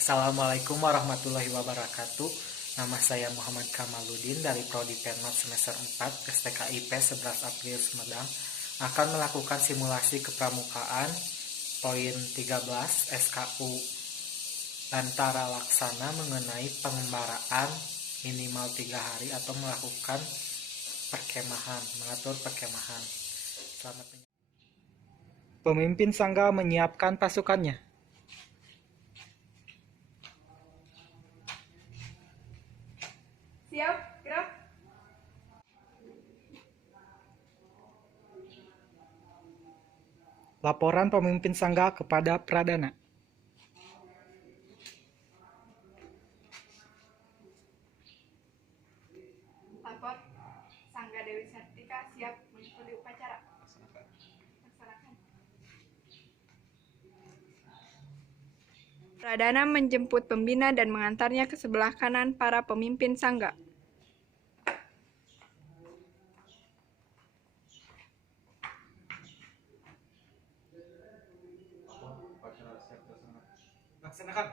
Assalamualaikum warahmatullahi wabarakatuh. Nama saya Muhammad Kamaludin dari Prodi Penmat semester 4 STKIP 11 April Sumedang akan melakukan simulasi kepramukaan poin 13 SKU antara laksana mengenai pengembaraan minimal 3 hari atau melakukan mengatur perkemahan. Selamat menyaksikan. Pemimpin Sangga menyiapkan pasukannya. Siap, gerak. Laporan pemimpin Sangga kepada Pradana. Lapor, Sangga Dewi Sartika siap mengikuti upacara. Laksanakan. Pradana menjemput pembina dan mengantarnya ke sebelah kanan para pemimpin Sangga. Laksanakan.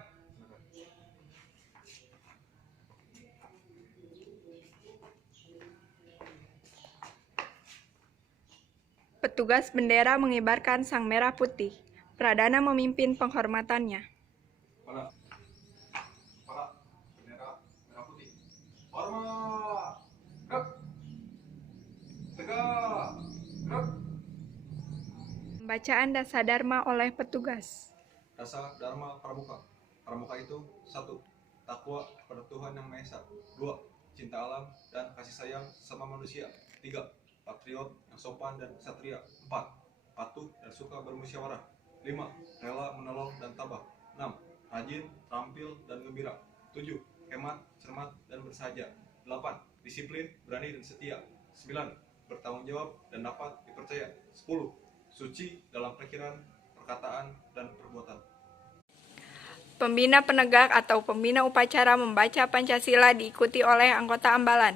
Petugas bendera mengibarkan sang merah putih. Pradana memimpin penghormatannya. Para bendera merah putih. Hormat. Gerak. Tegak. Gerak. Pembacaan Dasa Dharma oleh petugas. Dasa Dharma Pramuka. Pramuka itu 1. Takwa kepada Tuhan Yang Maha Esa. 2. Cinta alam dan kasih sayang sama manusia. 3. Patriot yang sopan dan ksatria. 4. Patuh dan suka bermusyawarah. 5. Rela menolong dan tabah. 6. Rajin, terampil, dan gembira. 7. Hemat, cermat, dan bersahaja. 8. Disiplin, berani, dan setia. 9. Bertanggung jawab dan dapat dipercaya. 10. Suci dalam pikiran, perkataan, dan perbuatan. Pembina penegak atau pembina upacara membaca Pancasila diikuti oleh anggota ambalan.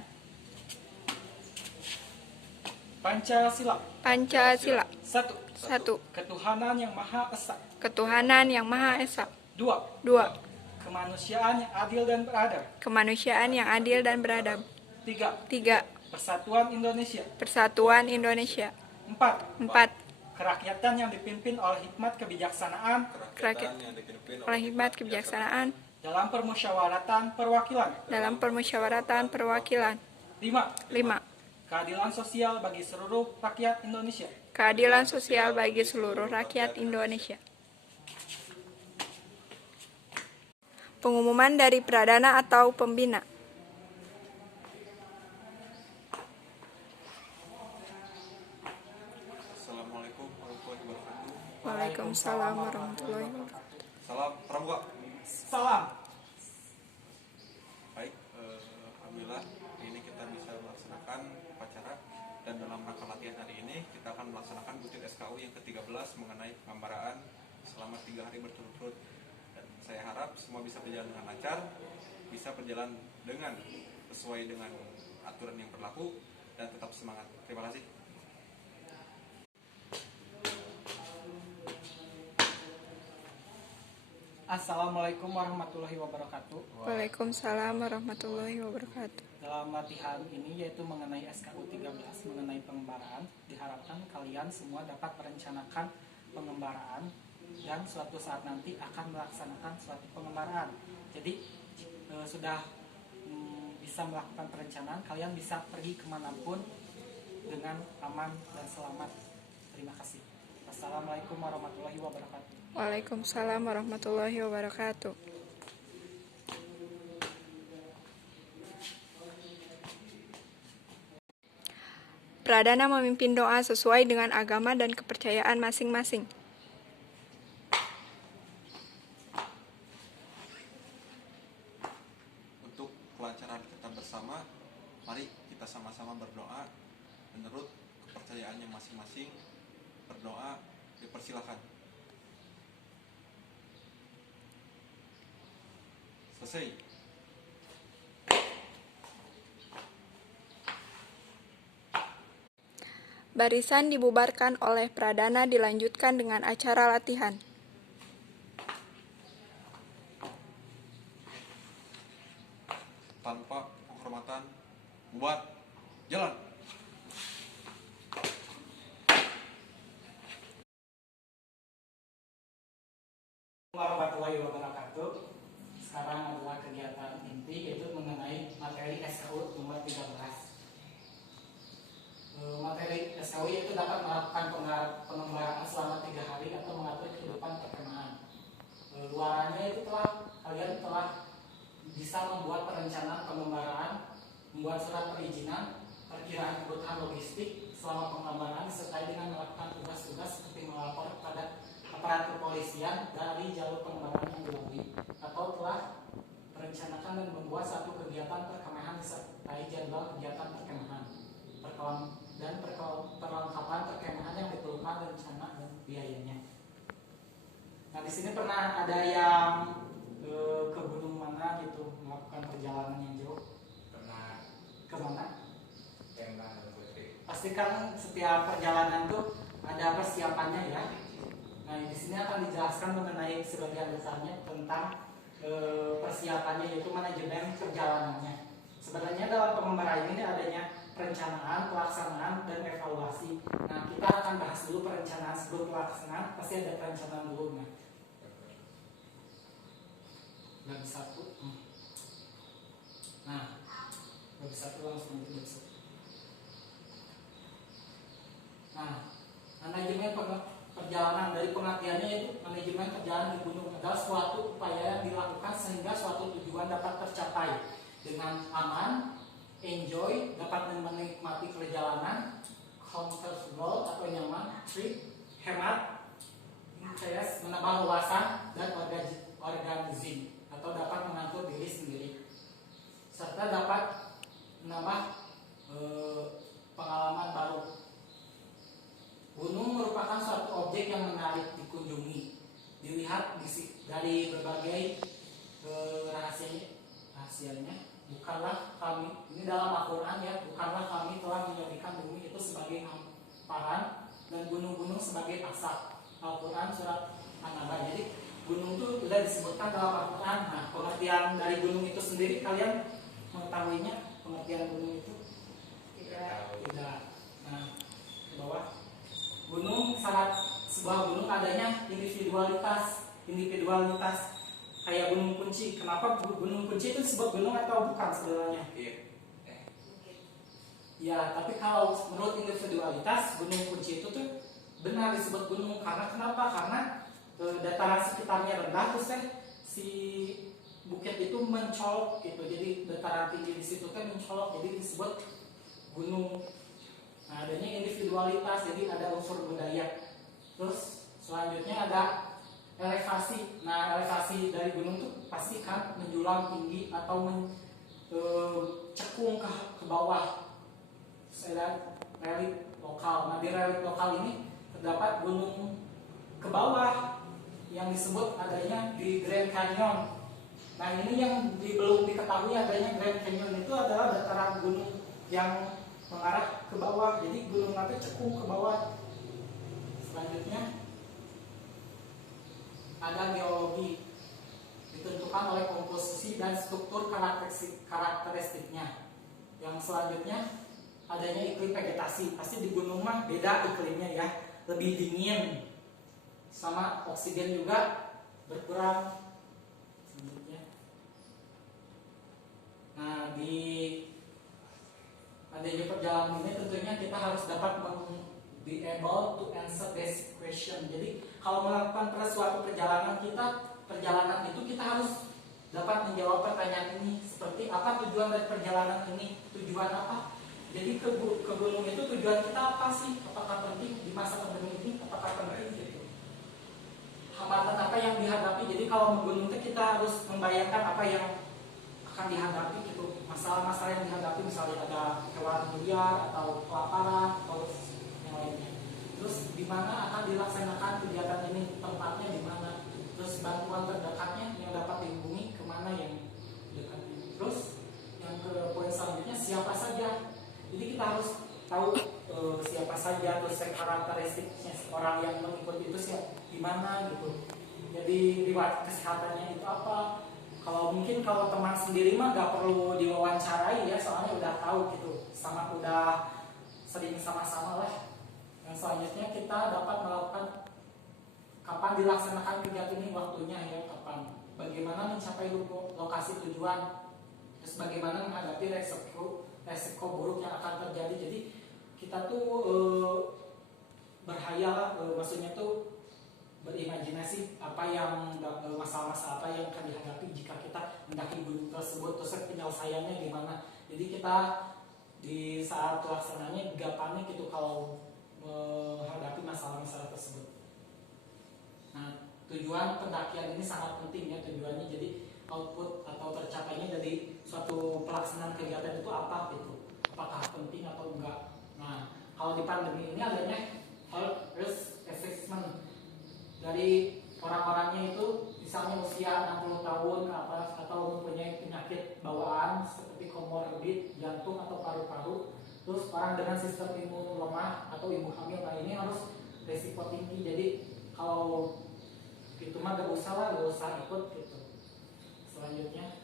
Pancasila. Pancasila. 1. 1. Ketuhanan yang Maha Esa. Ketuhanan yang Maha Esa. 2. 2. Kemanusiaan yang adil dan beradab. Kemanusiaan yang adil dan beradab. 3. 3. Persatuan Indonesia. Persatuan Indonesia. 4. 4. Kerakyatan yang dipimpin oleh hikmat kebijaksanaan Kerakyatan yang dipimpin oleh hikmat kebijaksanaan dalam permusyawaratan perwakilan. dalam permusyawaratan perwakilan. 5. 5. Keadilan sosial bagi seluruh rakyat Indonesia. Keadilan sosial bagi seluruh rakyat Indonesia. Pengumuman dari Pradana atau pembina. Assalamualaikum warahmatullahi wabarakatuh. Waalaikumsalam warahmatullahi wabarakatuh. Salam Pramuka. Salam. Baik, alhamdulillah ini kita bisa melaksanakan upacara, dan dalam rangka latihan hari ini kita akan melaksanakan butir SKU yang ke-13 mengenai pengembaraan selama 3 hari berturut-turut. Dan saya harap semua bisa berjalan dengan lancar, bisa berjalan dengan sesuai dengan aturan yang berlaku, dan tetap semangat. Terima kasih. Assalamualaikum warahmatullahi wabarakatuh. Waalaikumsalam warahmatullahi wabarakatuh. Dalam latihan ini yaitu mengenai SKU 13 mengenai pengembaraan, diharapkan kalian semua dapat merencanakan pengembaraan dan suatu saat nanti akan melaksanakan suatu pengembaraan. Jadi sudah bisa melakukan perencanaan, kalian bisa pergi kemanapun dengan aman dan selamat. Terima kasih. Assalamualaikum warahmatullahi wabarakatuh. Waalaikumsalam warahmatullahi wabarakatuh. Pradana memimpin doa sesuai dengan agama dan kepercayaan masing-masing. Untuk kelancaran kita bersama, mari kita sama-sama berdoa menurut kepercayaannya masing-masing. Berdoa dipersilakan. Selesai. Barisan dibubarkan oleh Pradana dilanjutkan dengan acara latihan. Warahmatullahi wabarakatuh. Sekarang adalah kegiatan inti, yaitu mengenai materi SKU nomor 13. Materi SKU itu dapat melakukan pengembaraan selama 3 hari atau mengatur kehidupan perkemahan. Luarannya itu kalian telah bisa membuat perencanaan pengembaraan, membuat surat perizinan, perkiraan kebutuhan logistik selama pengembaraan, disertai dengan melakukan tugas-tugas seperti melapor kepada aparat kepolisian dari jalur pengembaraan yang dilalui, atau telah merencanakan dan membuat satu kegiatan perkemahan disertai jadwal kegiatan perkemahan dan perlengkapan perkemahan yang diperlukan, rencana dan biayanya. Nah, di sini pernah ada yang ke gunung mana gitu melakukan perjalanan yang jauh? Pernah. Kemana? Putri. Pastikan setiap perjalanan tuh ada persiapannya ya. Nah, di sini akan dijelaskan mengenai sebagian besarnya tentang persiapannya, yaitu manajemen perjalanannya. Sebenarnya dalam pengembaraan ini adanya perencanaan, pelaksanaan, dan evaluasi. Nah, kita akan bahas dulu perencanaan sebelum pelaksanaan. Pasti ada perencanaan dulu. Nah, satu. Nah, satu langsung itu besok. Nah, manajemen perjalanan dari pengertiannya itu manajemen perjalanan di gunung adalah suatu upaya yang dilakukan sehingga suatu tujuan dapat tercapai dengan aman, enjoy, dapat menikmati perjalanan, comfortable atau nyaman, trip, hemat, interest, menambah wawasan, dan organizing atau dapat mengatur diri sendiri, serta dapat menambah pengalaman baru. Gunung merupakan suatu objek yang menarik dikunjungi, dilihat dari berbagai rahasianya. Bukanlah kami, ini dalam Al-Quran ya, bukanlah kami telah menjadikan bumi itu sebagai hamparan dan gunung-gunung sebagai asap. Al-Quran surat An-Naba. Jadi gunung itu sudah disebutkan dalam Al-Quran. Nah, pengertian dari gunung itu sendiri kalian mengetahuinya? Pengertian gunung itu? Tidak. Nah, ke bawah. Gunung, syarat sebuah gunung adanya individualitas. Kayak Gunung Kunci. Kenapa Gunung Kunci itu disebut gunung atau bukan sebenarnya? Iya. Ya, tapi kalau menurut individualitas, Gunung Kunci itu tuh benar disebut gunung. Karena kenapa? Karena dataran sekitarnya rendah, terus si bukit itu mencolok gitu. Jadi dataran tinggi di situ kan mencolok, jadi disebut gunung. Nah, adanya individualitas, jadi ada unsur budaya. Terus selanjutnya ada elevasi. Nah, elevasi dari gunung tuh pasti kan menjulang tinggi atau cekung ke bawah. Saya relief lokal. Nah, di relief lokal ini terdapat gunung ke bawah yang disebut adanya di Grand Canyon. Nah, ini yang belum diketahui adanya Grand Canyon itu adalah dataran gunung yang mengarah ke bawah, jadi gunung itu cekung ke bawah. Selanjutnya ada geologi, ditentukan oleh komposisi dan struktur karakteristiknya. Yang selanjutnya adanya iklim vegetasi. Pasti di gunung mah beda iklimnya ya, lebih dingin, sama oksigen juga berkurang. Selanjutnya, nah di adanya perjalanan ini tentunya kita harus dapat be able to answer this question. Jadi kalau melakukan suatu perjalanan itu kita harus dapat menjawab pertanyaan ini, seperti apa tujuan dari perjalanan ini, tujuan apa. Jadi ke gunung itu tujuan kita apa sih? Apakah penting di masa pandemi ini? Apakah penting gitu? Hambatan apa yang dihadapi? Jadi kalau ke gunung itu kita harus membayangkan apa yang akan dihadapi gitu. Masalah-masalah yang dihadapi, misalnya ada hewan liar atau kelaparan atau yang lainnya. Terus di mana akan dilaksanakan kegiatan ini, tempatnya di mana, terus bantuan terdekatnya yang dapat dihubungi kemana yang dekatnya. Terus yang ke poin selanjutnya, siapa saja. Jadi kita harus tahu siapa saja, terus karakteristiknya orang yang mengikuti itu siapa, di mana gitu. Jadi riwayat kesehatannya itu apa. Kalau teman sendiri mah gak perlu diwawancarai ya, soalnya udah tahu gitu, udah sering sama-sama lah. Yang selanjutnya kita dapat melakukan kapan dilaksanakan kegiatan ini, waktunya ya kapan, bagaimana mencapai lokasi tujuan, terus bagaimana menghadapi resiko buruk yang akan terjadi. Jadi kita tuh berhayal, maksudnya tuh berimajinasi apa yang masalah-masalah apa yang akan dihadapi jika kita mendaki gunung tersebut, terus penyelesaiannya gimana. Jadi kita di saat pelaksananya gak panik gitu kalau menghadapi masalah-masalah tersebut. Nah, tujuan pendakian ini sangat penting ya tujuannya. Jadi output atau tercapainya dari suatu pelaksanaan kegiatan itu apa gitu, apakah penting atau enggak. Nah, kalau di pandemi ini adanya health risk assessment dari orang-orangnya itu, misalnya usia 60 tahun ke atas atau mempunyai penyakit bawaan seperti komorbid jantung atau paru-paru, terus orang dengan sistem imun lemah atau ibu hamil. Nah, ini harus risiko tinggi. Jadi kalau itu mah gak usah ikut gitu. Selanjutnya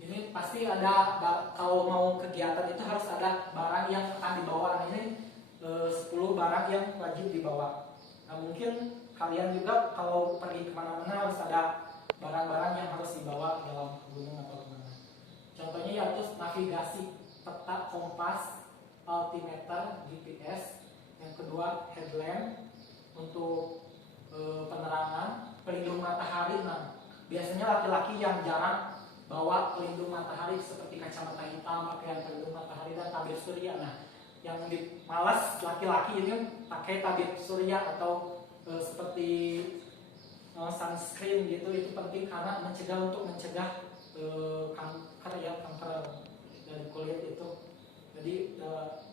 ini pasti ada, kalau mau kegiatan itu harus ada barang yang akan dibawa. Nah, ini 10 barang yang wajib dibawa. Nah, mungkin kalian juga kalau pergi kemana-mana harus ada barang-barang yang harus dibawa dalam gunung atau kemana. Contohnya yaitu navigasi, peta, kompas, altimeter, GPS. Yang kedua headlamp untuk penerangan, pelindung matahari. Nah, biasanya laki-laki yang jarang bawa pelindung matahari seperti kacamata hitam, pakaian pelindung matahari dan tabir surya. Nah, yang malas laki-laki ini pakai tabir surya atau seperti sunscreen gitu. Itu penting karena untuk mencegah kanker dari kulit itu. Jadi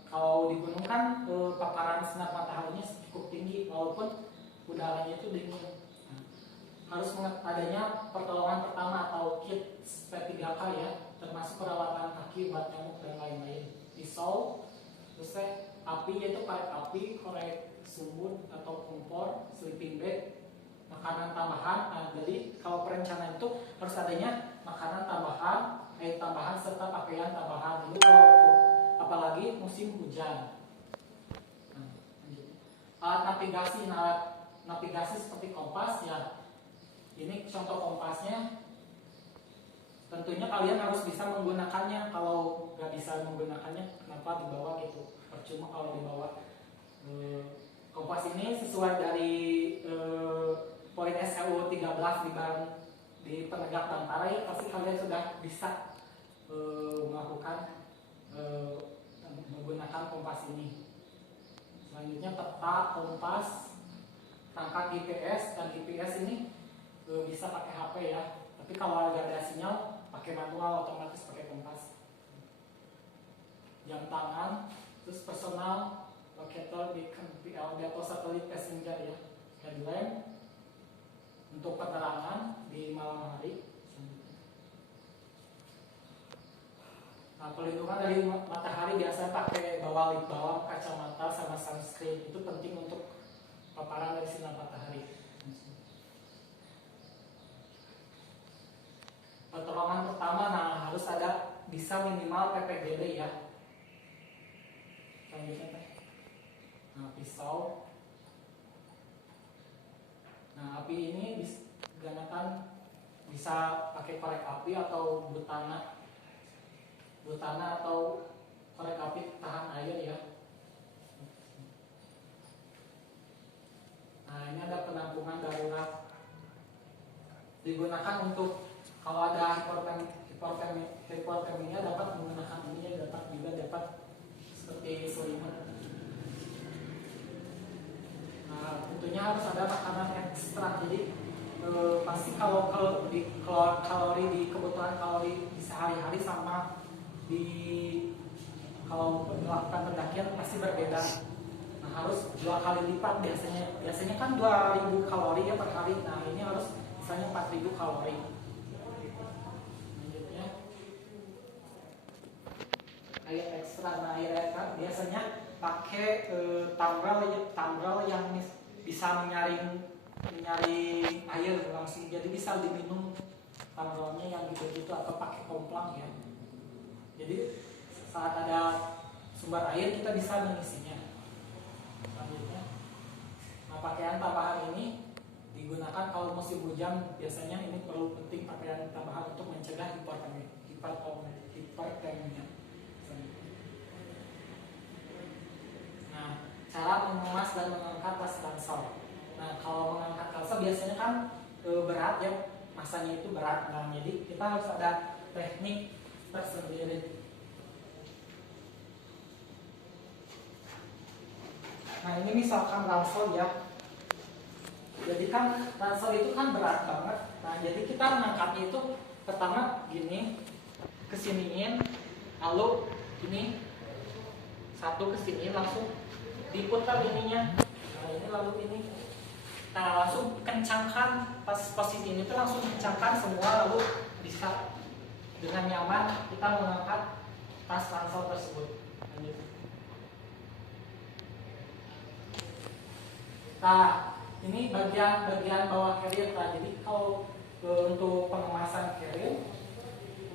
kalau di gunung kan paparan sinar mataharinya cukup tinggi walaupun udaranya itu dingin. Harus adanya pertolongan pertama atau kit P3K ya, termasuk perawatan kaki, obat nyamuk dan lain-lain. Pisau, terus api yaitu korek api, korek sumur atau kompor, sleeping bag, makanan tambahan. Nah, jadi kalau perencanaan itu harus adanya makanan tambahan, air tambahan serta pakaian tambahan. Ini kalau apalagi musim hujan. Nah, alat navigasi, navigasi seperti kompas ya. Ini contoh kompasnya. Tentunya kalian harus bisa menggunakannya. Kalau nggak bisa menggunakannya, kenapa dibawa gitu? Percuma kalau dibawa. Kompas ini sesuai dari poin SLU 13 di penegak Bantara ya, pasti kalian sudah bisa melakukan menggunakan kompas ini. Selanjutnya peta, kompas, perangkat GPS, dan GPS ini bisa pakai HP ya, tapi kalau nggak ada sinyal pakai manual, otomatis pakai kompas. Jam tangan, terus personal locator, beacon, PL, atau satelit passenger ya. Headlamp untuk penerangan di malam hari. Nah, pelindungan dari matahari biasanya pakai bawa lip balm, kacamata, sama sunscreen. Itu penting untuk paparan dari sinar matahari. Pertolongan pertama, nah harus ada bisa minimal PPGD ya. Selanjutnya nah, pisau. Nah, api ini digunakan bisa pakai korek api atau butana atau korek api tahan air ya. Nah, ini ada penampungan darurat, digunakan untuk kalau ada hipotermia dapat menggunakan ini ya, dapat seperti selimut. Nah, tentunya harus ada makanan ekstra. Jadi pasti kalau di kalori di kebutuhan kalori di sehari-hari sama di kalau melakukan pendakian pasti berbeda. Nah, harus 2 kali lipat biasanya kan 2000 kalori ya per hari. Nah, ini harus misalnya 4000 kalori. Air ekstra. Nah, air ekstra biasanya pakai tumbler yang bisa menyaring air langsung, jadi bisa diminum tumblernya yang gitu atau pakai komplang ya. Jadi saat ada sumber air kita bisa mengisinya. Selanjutnya, nah, pakaian tambahan ini digunakan kalau musim hujan. Biasanya ini perlu penting pakaian tambahan untuk mencegah hipertermia. Nah, cara mengemas dan mengangkat tas ransel. Nah, kalau mengangkat ransel biasanya kan berat ya, masanya itu berat. Nah, jadi kita harus ada teknik tersendiri. Nah, ini misalkan ransel ya. Jadi kan ransel itu kan berat banget. Nah, jadi kita mengangkatnya itu pertama gini, kesiniin, lalu ini satu kesini langsung diputar ininya. Nah, ini lalu ini. Nah, langsung kencangkan pas posisi ini tuh langsung kencangkan semua, lalu bisa dengan nyaman kita mengangkat tas ransel tersebut. Lanjut. Nah, ini bagian bawah carrier. Nah, jadi kalau untuk pengemasan carrier,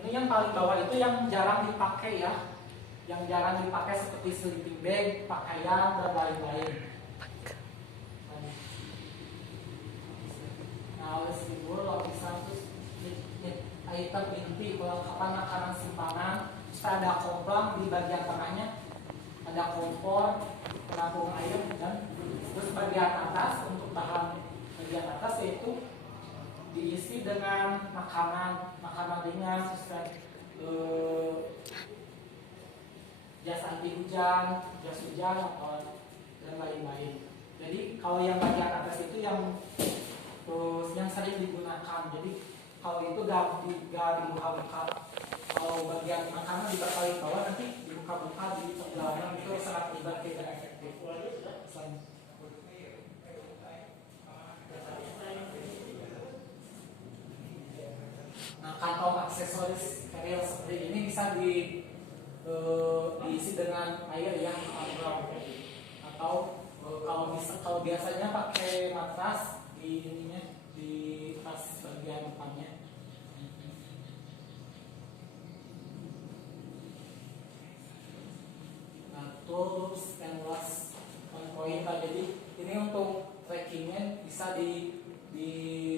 ini yang paling bawah itu yang jarang dipakai ya, yang jarang dipakai seperti sleeping bag, pakaian dan lain-lain. Nah, oleh sebab lapisan terus item inti perlengkapan makanan simpanan, terus ada komplang di bagian tengahnya, ada kompor, penampung air, dan terus bagian atas untuk bahan bagian atas yaitu diisi dengan makanan ringan, jas anti hujan, jas hujan atau dan lain-lain. Jadi kalau yang bagian atas itu yang sering digunakan. Jadi kalau itu gak dibuka-buka. Kalau bagian makanan di paling bawah nanti dibuka-buka di sebelah itu sangat tidak efektif. Nah, kantong aksesoris carrier seperti ini bisa diisi dengan air yang underground, atau kalau biasanya pakai matras di ininya, di tas bagian depannya. Nah, tools and last point. Jadi ini untuk trackingnya bisa di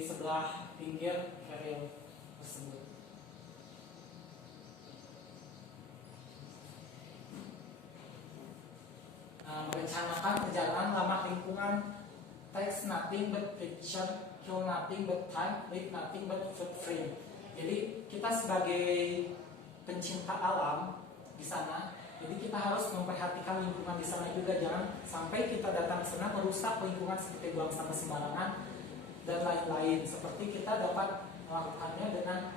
sebelah pinggir carrier tersebut. Nah, merencanakan perjalanan ramah lingkungan. Takes nothing but picture, kill nothing but time, leave nothing but footprint. Jadi kita sebagai pencinta alam di sana, jadi kita harus memperhatikan lingkungan di sana juga. Jangan sampai kita datang ke sana merusak lingkungan seperti buang sampah sembarangan dan lain-lain. Seperti kita dapat melakukannya dengan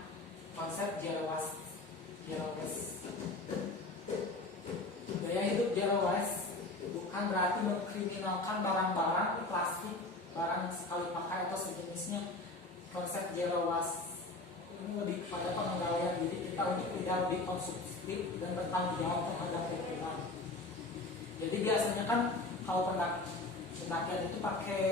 konsep zero waste. Gaya hidup zero waste bukan berarti mengkriminalkan barang-barang plastik, barang sekali pakai atau sejenisnya. Konsep zero waste ini lebih kepada pengendalian diri kita untuk tidak lebih konsumtif dan bertanggung jawab terhadap lingkungan. Jadi biasanya kan kalau pendakian itu pakai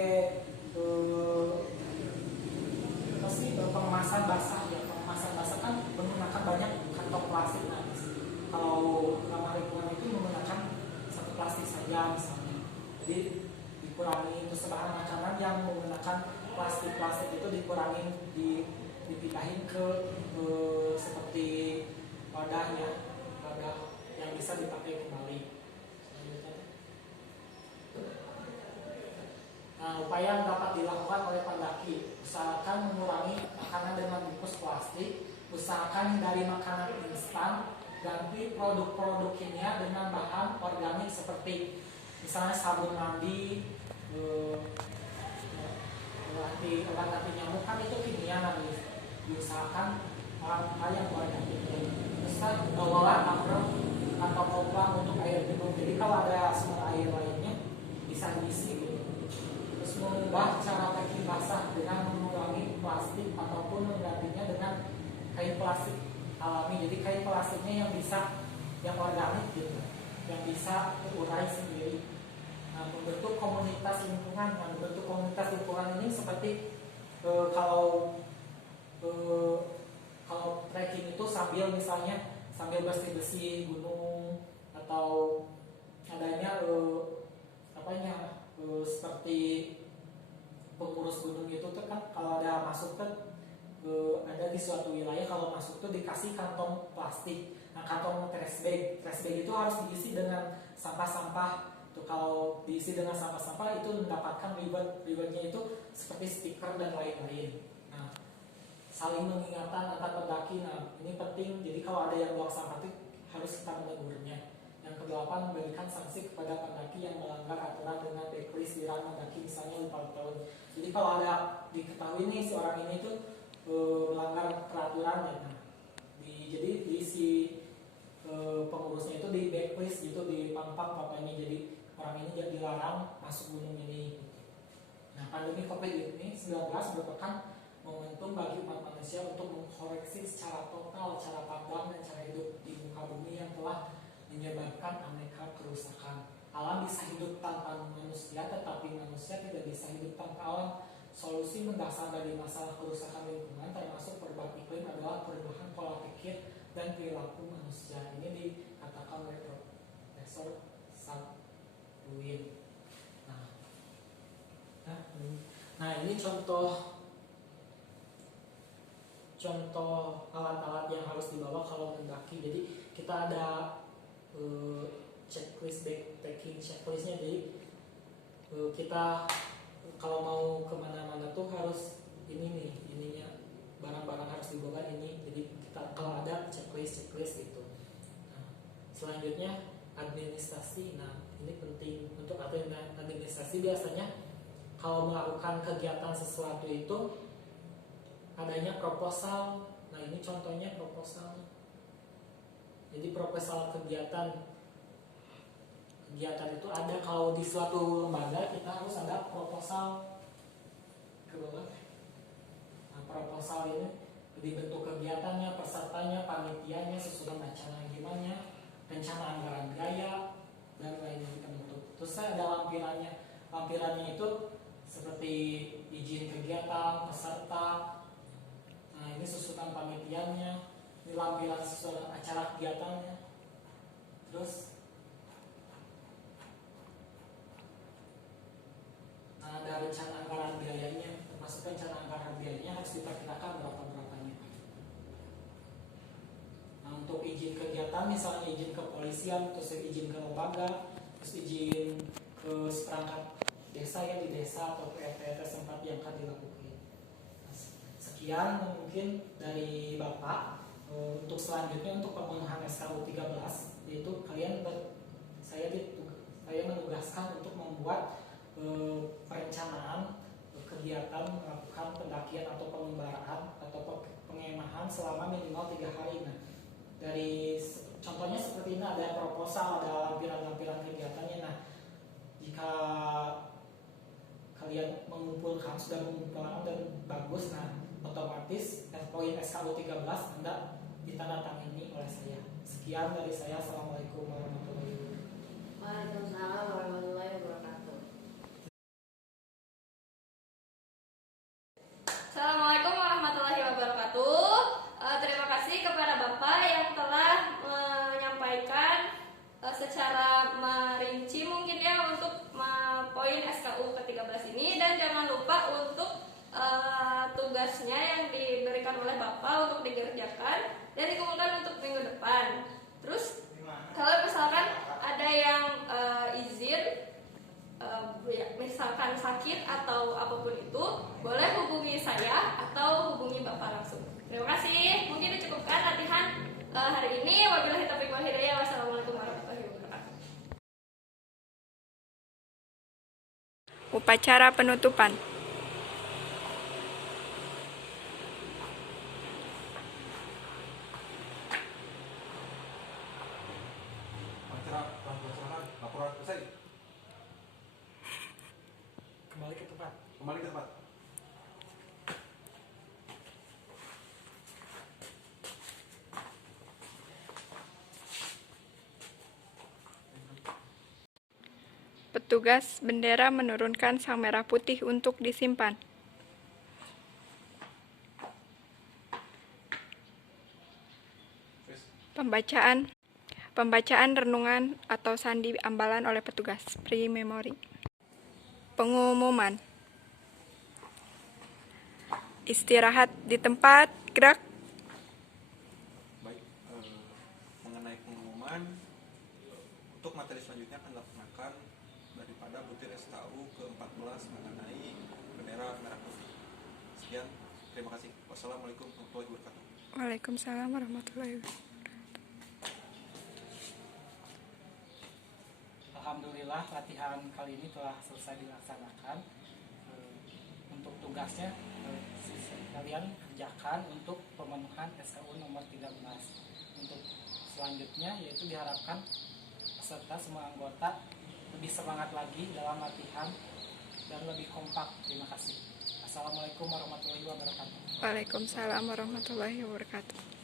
pengemasan basah ya. Pengemasan basah kan menggunakan banyak kantong plastik. Nah, kalau ramah lingkungan itu menggunakan plastik saja misalnya. Jadi dikurangi untuk sebahan makanan yang menggunakan plastik itu dikurangi, dipindahin ke seperti wadah yang bisa dipakai kembali. Nah, upaya yang dapat dilakukan oleh pendaki: usahakan mengurangi makanan dengan bungkus plastik, usahakan hindari makanan instan, ganti produk-produk kimia dengan bahan organik seperti misalnya sabun mandi, obat anti nyamuk kan itu kimia, nanti diusahakan hal yang organik. Terus bawalah ambrol atau komplang untuk air minum. Jadi kalau ada sumber air lainnya bisa diisi gitu. Terus mengubah cara packing basah dengan mengurangi plastik ataupun menggantinya dengan kain plastik alami. Jadi kain plastiknya yang organik gitu, yang bisa terurai sendiri. Nah, membentuk komunitas lingkungan. Nah, membentuk komunitas lingkungan ini seperti kalau trekking itu sambil bersih-bersih gunung atau adanya seperti pengurus gunung itu tuh kan kalau ada masuk kan ada di suatu wilayah, kalau masuk tuh dikasih kantong plastik. Nah, kantong trash bag itu harus diisi dengan sampah-sampah. Tuh kalau diisi dengan sampah-sampah itu mendapatkan rewardnya itu seperti stiker dan lain-lain. Nah, saling mengingatkan antar pendaki. Nah, ini penting. Jadi kalau ada yang buang sampah itu harus kita menegurnya. Yang kedelapan, memberikan sanksi kepada pendaki yang melanggar aturan dengan backlist dilarang mendaki misalnya 4 tahun. Jadi kalau ada diketahui nih si orang ini tuh melanggar peraturan ya, nah, jadi di si pengurusnya itu di backlist gitu, di pampak papanya, jadi orang ini jadi dilarang masuk gunung ini. Nah, pandemi COVID-19 merupakan momentum bagi umat manusia untuk mengkoreksi secara total cara pandang dan cara hidup di muka bumi yang telah menyebabkan aneka kerusakan. Alam bisa hidup tanpa manusia, tetapi manusia tidak bisa hidup tanpa alam. Solusi mendasar dari masalah kerusakan lingkungan termasuk perubahan iklim adalah perubahan pola pikir dan perilaku manusia. Ini dikatakan oleh Profesor Sadwin. Nah, ini contoh alat-alat yang harus dibawa kalau mendaki. Jadi kita ada checklist, backpacking checklistnya. Jadi kita kalau mau kemana-mana tuh harus ininya barang-barang harus dibawa ini. Jadi kita kalau ada checklist gitu. Nah, selanjutnya administrasi. Nah, ini penting untuk administrasi. Biasanya kalau melakukan kegiatan sesuatu itu adanya proposal. Nah, ini contohnya proposal. Jadi proposal kegiatan itu ada kalau di suatu lembaga kita harus ada proposal ke bawah. Nah, proposal ini dibentuk kegiatannya, pesertanya, panitianya, susunan acara gimana, rencana anggaran biaya dan lain-lain terbentuk. Terus ada lampirannya. Lampirannya itu seperti izin kegiatan, peserta. Nah, ini susunan panitianya, ini lampiran susunan acara kegiatannya. Terus ada rencana anggaran biayanya, termasuk rencana anggaran biayanya harus diperkirakan berapa-berapanya. Nah, untuk izin kegiatan, misalnya izin ke polisian, terus izin ke lembaga, terus izin ke seperangkat desa yang di desa atau ke RT tempat yang akan dilakukan. Nah, sekian mungkin dari Bapak. Untuk selanjutnya untuk pemenuhan SKU 13, yaitu saya menugaskan untuk membuat perencanaan kegiatan melakukan pendakian atau pengembaraan atau pengemahan selama minimal 3 hari. Nah, dari contohnya seperti ini, ada proposal, ada lampiran-lampiran kegiatannya. Nah, jika kalian sudah mengumpulkan dan bagus, nah otomatis poin SKU 13 Anda ditandatangani oleh saya. Sekian dari saya. Assalamualaikum warahmatullahi wabarakatuh. Waalaikumsalam warahmatullahi wabarakatuh. Assalamualaikum warahmatullahi wabarakatuh. Terima kasih kepada Bapak yang telah menyampaikan secara merinci mungkin ya untuk poin SKU ke-13 ini, dan jangan lupa untuk tugasnya yang diberikan oleh Bapak untuk dikerjakan dan dikumpulkan untuk minggu depan. Terus kalau misalkan ada yang izin misalkan sakit atau apapun itu, boleh hubungi saya atau hubungi Bapak langsung. Terima kasih. Mungkin dicukupkan latihan hari ini. Wabillahi taufiq wal hidayah. Wassalamualaikum warahmatullahi wabarakatuh. Upacara penutupan. Laporan selesai. Kembali ke tempat. Petugas bendera menurunkan sang merah putih untuk disimpan. Pembacaan. Pembacaan renungan atau sandi ambalan oleh petugas pre-memori. Pengumuman. Istirahat di tempat, gerak. Baik, mengenai pengumuman, untuk materi selanjutnya akan dilaksanakan daripada butir SKU ke-14 mengenai bendera merah putih. Sekian, terima kasih. Wassalamualaikum warahmatullahi wabarakatuh. Waalaikumsalam warahmatullahi wabarakatuh. Alhamdulillah latihan kali ini telah selesai dilaksanakan. Untuk tugasnya kalian kerjakan untuk pemenuhan SKU nomor 13. Untuk selanjutnya yaitu diharapkan peserta semua anggota lebih semangat lagi dalam latihan dan lebih kompak. Terima kasih. Assalamualaikum warahmatullahi wabarakatuh. Waalaikumsalam warahmatullahi wabarakatuh.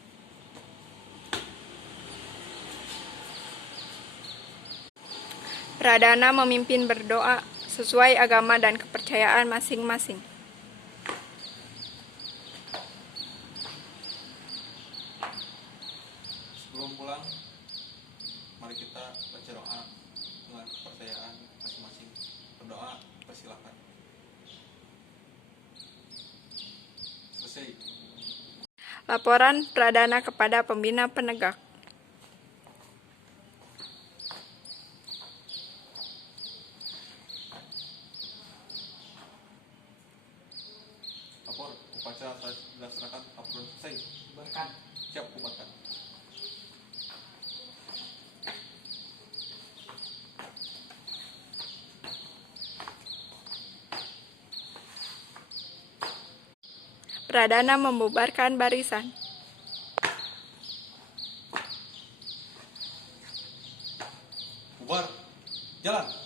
Pradana memimpin berdoa sesuai agama dan kepercayaan masing-masing. Sebelum pulang, mari kita baca doa dengan kepercayaan masing-masing. Berdoa, persilakan. Selesai. Laporan Pradana kepada pembina penegak. Lapor, upacara telah dilaksanakan. Laporan selesai. Bubarkan. Siap, bubarkan. Pradana membubarkan barisan. Bubar. Jalan.